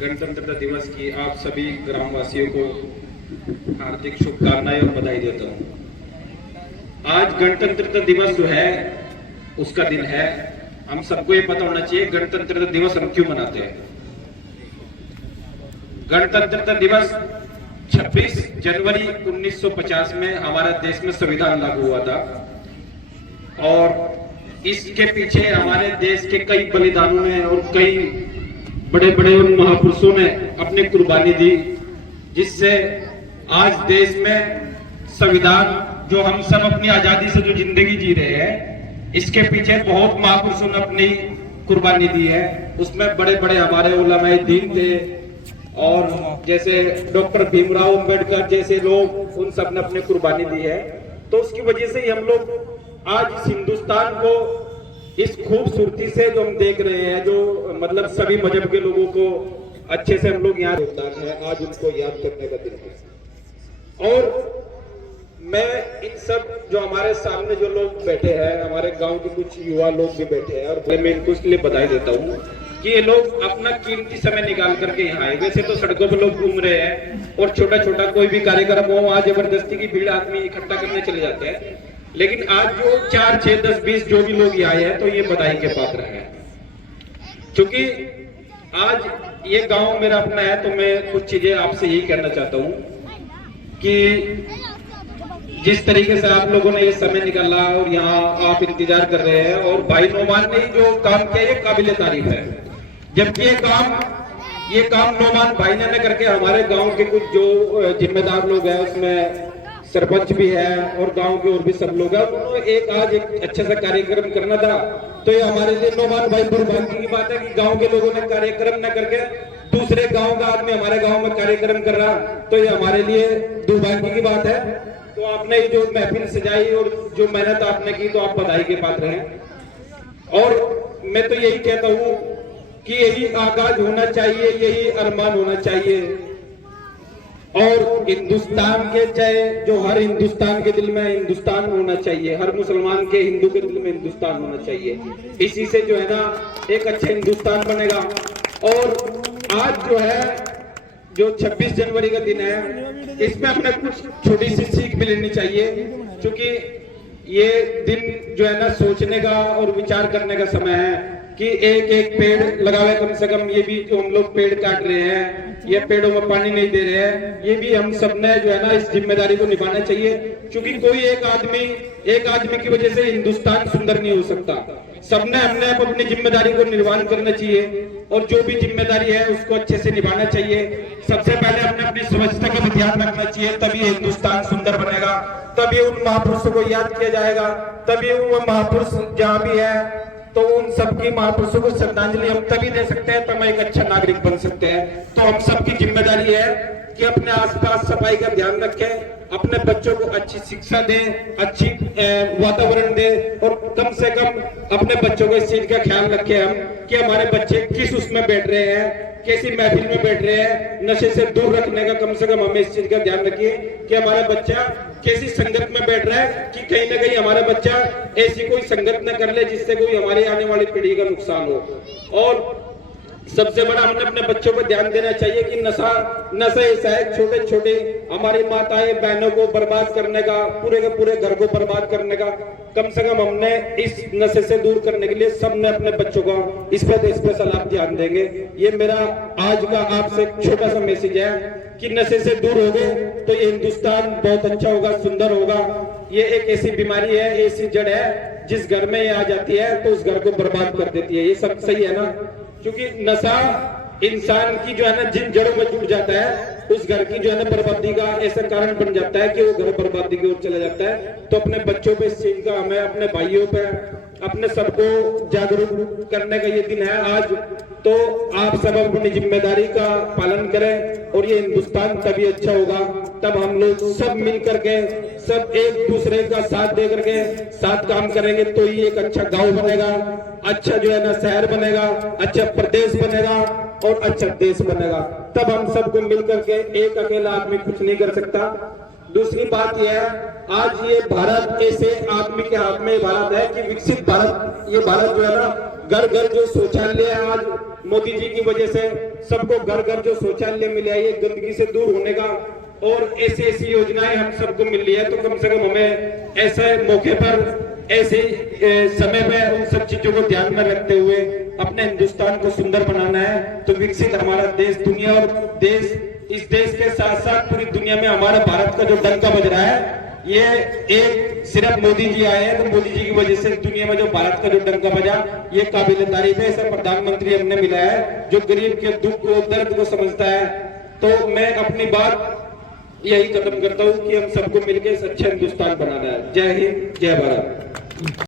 गणतंत्र दिवस की आप सभी ग्रामवासियों को हार्दिक शुभकामनाएं और बधाई देता हूं। आज गणतंत्र दिवस जो है उसका दिन है। हम सबको ये पता होना चाहिए गणतंत्र दिवस हम क्यों मनाते हैं। गणतंत्र दिवस 26 जनवरी 1950 में हमारे देश में संविधान लागू हुआ था और इसके पीछे हमारे देश के कई बलिदानों ने और कई बड़े बड़े महापुरुषों ने अपनी कुर्बानी दी, जिससे आज देश में संविधान जो हम सब अपनी आजादी से जो जिंदगी जी रहे हैं, इसके पीछे बहुत महापुरुषों ने अपनी कुर्बानी दी है। उसमें बड़े बड़े हमारे उलमाए दीन थे और जैसे डॉक्टर भीमराव अंबेडकर जैसे लोग, उन सब ने अपनी कुर्बानी दी है। तो उसकी वजह से ही हम लोग आज इस हिंदुस्तान को इस खूबसूरती से जो हम देख रहे हैं, जो मतलब सभी मजहब के लोगों को अच्छे से हम लोग यहाँ योगदान है, आज उनको याद करने का दिन है। और मैं इन सब जो हमारे सामने जो लोग बैठे हैं, हमारे गांव के कुछ युवा लोग भी बैठे हैं, और मैं इनको इसलिए बधाई देता हूँ कि ये लोग अपना कीमती समय निकाल करके यहाँ आए। वैसे तो सड़कों पर लोग घूम रहे हैं और छोटा छोटा कोई भी कार्यक्रम हो, आज जबरदस्ती की भीड़ आदमी इकट्ठा करने चले जाते हैं, लेकिन आज जो 4, 6, 10, 20 जो भी लोग आए हैं तो ये बधाई के पात्र हैं। क्योंकि आज ये गांव मेरा अपना है, तो मैं कुछ चीजें आपसे यही कहना चाहता हूँ कि जिस तरीके से आप लोगों ने ये समय निकाला और यहाँ आप इंतजार कर रहे हैं, और भाई नोमान ने जो काम किया ये काबिले तारीफ है। जबकि ये काम नोमान भाई ने करके हमारे गांव के कुछ जो जिम्मेदार लोग हैं, उसमें सरपंच भी है और गांव के और भी सब लोग हैं, उन्होंने आज एक अच्छा सा कार्यक्रम करना था। तो ये हमारे लिए नोमान भाई दुर्भाग्य की बात है कि गांव के लोगों ने कार्यक्रम न करके दूसरे गांव का आदमी हमारे गांव में कार्यक्रम कर रहा, तो ये हमारे लिए दुर्भाग्य की बात है। तो आपने जो महफिल सजाई और जो मेहनत आपने की, तो आप बधाई के पात्र हैं। और मैं तो यही कहता हूँ कि यही आगाज होना चाहिए, यही अरमान होना चाहिए। और हिंदुस्तान के चाहे जो हर हिंदुस्तान के दिल में हिंदुस्तान होना चाहिए, हर मुसलमान के हिंदू के दिल में हिंदुस्तान होना चाहिए। इसी से जो है ना एक अच्छा हिंदुस्तान बनेगा। और आज जो है जो 26 जनवरी का दिन है, इसमें हमें कुछ छोटी सी सीख भी लेनी चाहिए, क्योंकि ये दिन जो है ना सोचने का और विचार करने का समय है कि एक एक पेड़ लगावे कम से कम। ये भी जो हम लोग पेड़ काट रहे हैं, ये पेड़ों में पानी नहीं दे रहे हैं, ये भी हम सबने जो है ना इस जिम्मेदारी को निभाना चाहिए। क्योंकि कोई एक आदमी की वजह से हिंदुस्तान सुंदर नहीं हो सकता। सबने हमने अपनी जिम्मेदारी को निर्वहन करना चाहिए और जो भी जिम्मेदारी है उसको अच्छे से निभाना चाहिए। सबसे पहले हमने अपनी स्वच्छता का ध्यान रखना चाहिए, तभी हिंदुस्तान सुंदर बनेगा, तभी उन महापुरुषों को याद किया जाएगा, तभी वो महापुरुष जहाँ भी है तो उन सबकी महापुरुषों को श्रद्धांजलि हम तभी दे सकते हैं, तब एक अच्छा नागरिक बन सकते हैं। तो हम सबकी जिम्मेदारी है कि अपने आसपास सफाई का ध्यान रखें, अपने बच्चों को अच्छी शिक्षा दें, अच्छी वातावरण दें, और कम से कम अपने बच्चों को इस चीज का ख्याल रखें हम कि हमारे बच्चे किस उसमें बैठ रहे हैं, कैसी महफिल में बैठ रहे हैं। नशे से दूर रखने का कम से कम हमें इस चीज का ध्यान रखिए कि हमारा बच्चा कैसी संगत में बैठ रहा है, कि कहीं ना कहीं हमारा बच्चा ऐसी कोई संगत न कर ले जिससे कोई हमारी आने वाली पीढ़ी का नुकसान हो। और सबसे बड़ा हमने अपने बच्चों पर ध्यान देना चाहिए कि नशा ऐसा है छोटे छोटे हमारी माताएं बहनों को बर्बाद करने का, पूरे के पूरे घर को बर्बाद करने का। कम से कम हमने इस नशे से दूर करने के लिए सबने अपने बच्चों को इस पर स्पेशल आप ध्यान देंगे। ये मेरा आज का आपसे छोटा सा मैसेज है कि नशे से दूर हो गए तो ये हिंदुस्तान बहुत अच्छा होगा, सुंदर होगा। ये एक ऐसी बीमारी है, ऐसी जड़ है, जिस घर में ये आ जाती है तो उस घर को बर्बाद कर देती है। ये सब सही है ना? क्योंकि नशा इंसान की जो है ना जिन जड़ों में जुड़ जाता है, उस घर की जो है ना बर्बादी का ऐसा कारण बन जाता है कि वो घर बर्बादी की ओर चला जाता है। तो अपने बच्चों पे इस चीज का, हमें अपने भाइयों पे, अपने सबको जागरूक करने का ये दिन है आज। तो आप सब अपनी जिम्मेदारी का पालन करें और ये हिंदुस्तान तभी अच्छा होगा, तब हम लोग सब मिल करके, सब एक दूसरे का साथ दे करके साथ काम करेंगे, तो ये एक अच्छा गांव बनेगा, अच्छा जो है ना शहर बनेगा, अच्छा प्रदेश बनेगा और अच्छा देश बनेगा। तब हम सबको मिल करके, एक अकेला आदमी कुछ नहीं कर सकता। दूसरी बात यह है, आज ये भारत ऐसे आदमी के हाथ में भारत है कि विकसित भारत, ये भारत जो है ना, घर घर जो शौचालय है, आज मोदी जी की वजह से सबको घर घर जो शौचालय मिले है, ये गंदगी से दूर होने का, और ऐसी ऐसी योजनाएं हम सबको मिल रही है। तो कम से कम हमें ऐसे मौके पर, ऐसे समय में उन सब चीजों को ध्यान में रखते हुए अपने हिंदुस्तान को सुंदर बनाना है। तो विकसित हमारा देश, दुनिया और देश, इस देश के साथ साथ पूरी दुनिया में हमारे भारत का जो डंका बज रहा है, ये एक सिर्फ मोदी जी आए हैं, तो मोदी जी की वजह से दुनिया में जो भारत का जो डंका बजा, ये काबिल तारीफ है। ऐसा प्रधानमंत्री हमने मिला है जो गरीब के दुख को, दर्द को समझता है। तो मैं अपनी बात यही खत्म करता हूँ कि हम सबको मिलकर इस अच्छा हिंदुस्तान बनाना है। जय हिंद, जय भारत।